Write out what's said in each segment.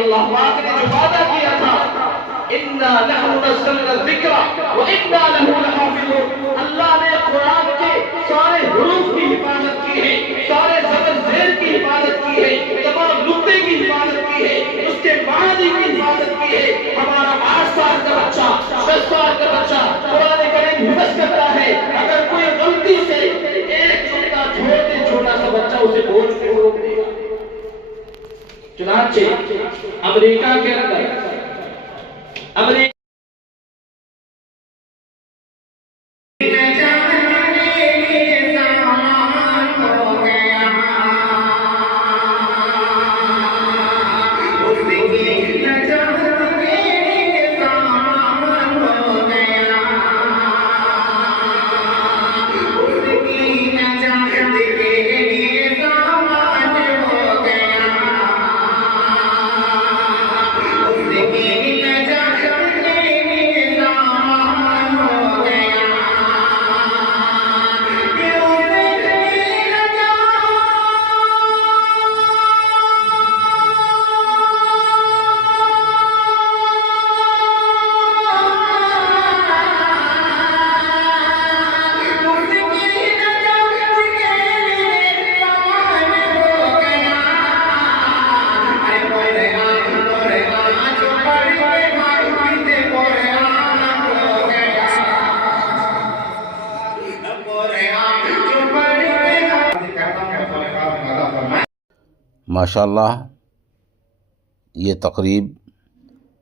اللہ پاک نے جو وعدہ کیا تھا اِنَّا نَحْنُ نَزَّلْنَا الذِّكْرَ وَإِنَّا لَهُ لَحَافِظُونَ، اللہ نے قرآن کے سارے حروف کی حفاظت کی ہے، سارے زبر زیر کی حفاظت کی ہے، تمام نقطے کی حفاظت کی ہے، اس کے معنی کی حفاظت کی ہے۔ ہمارا 8 سال کا بچہ، 10 سال کا بچہ قرآن کریم حفظ کرتا ہے، اگر کوئی غلطی سے ایک جملہ چھوٹا سا بچہ اسے بول کے روک دے گا۔ چنانچہ امریکہ کے اندر ماشاءاللہ یہ تقریب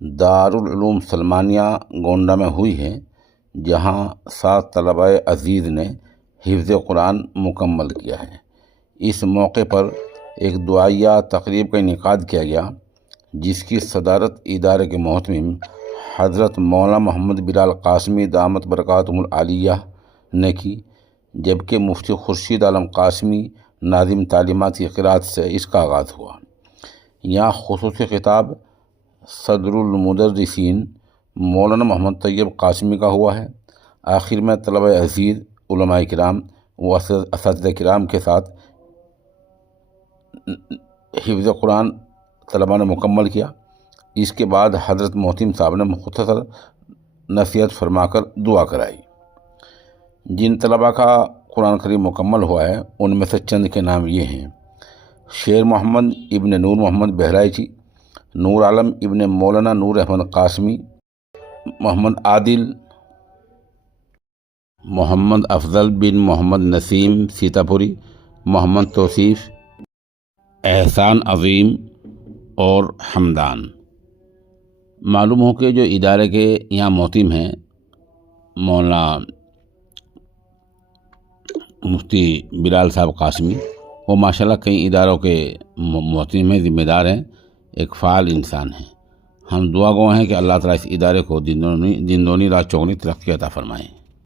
دارالعلوم سلمانیہ گونڈہ میں ہوئی ہے، جہاں 7 طلبہ عزیز نے حفظ قرآن مکمل کیا ہے۔ اس موقع پر ایک دعائیہ تقریب کا انعقاد کیا گیا، جس کی صدارت ادارے کے محتمم حضرت مولانا محمد بلال قاسمی دامت برکاتہم العالیہ نے کی، جبکہ مفتی خورشید عالم قاسمی ناظم تعلیمات کی قرأت سے اس کا آغاز ہوا۔ یہاں خصوصی خطاب صدر المدرسین مولانا محمد طیب قاسمی کا ہوا ہے۔ آخر میں طلبہ عزیز، علماء کرام و اساتذہ کرام کے ساتھ حفظ قرآن طلبہ نے مکمل کیا۔ اس کے بعد حضرت محتم صاحب نے مختصر نصیحت فرما کر دعا کرائی۔ جن طلبہ کا قرآن کریم مکمل ہوا ہے ان میں سے چند کے نام یہ ہیں: شیر محمد ابن نور محمد بہرائچی، نور عالم ابن مولانا نور احمد قاسمی، محمد عادل، محمد افضل بن محمد نسیم سیتاپوری، محمد توصیف، احسان عظیم اور حمدان۔ معلوم ہو کہ جو ادارے کے یہاں محتم ہیں مولانا مفتی بلال صاحب قاسمی، وہ ماشاءاللہ کئی اداروں کے محتم ہیں، ذمہ دار ہیں، ایک فعال انسان ہیں۔ ہم دعا گو ہیں کہ اللہ تعالیٰ اس ادارے کو دن دونی رات چوگنی ترقی عطا فرمائیں۔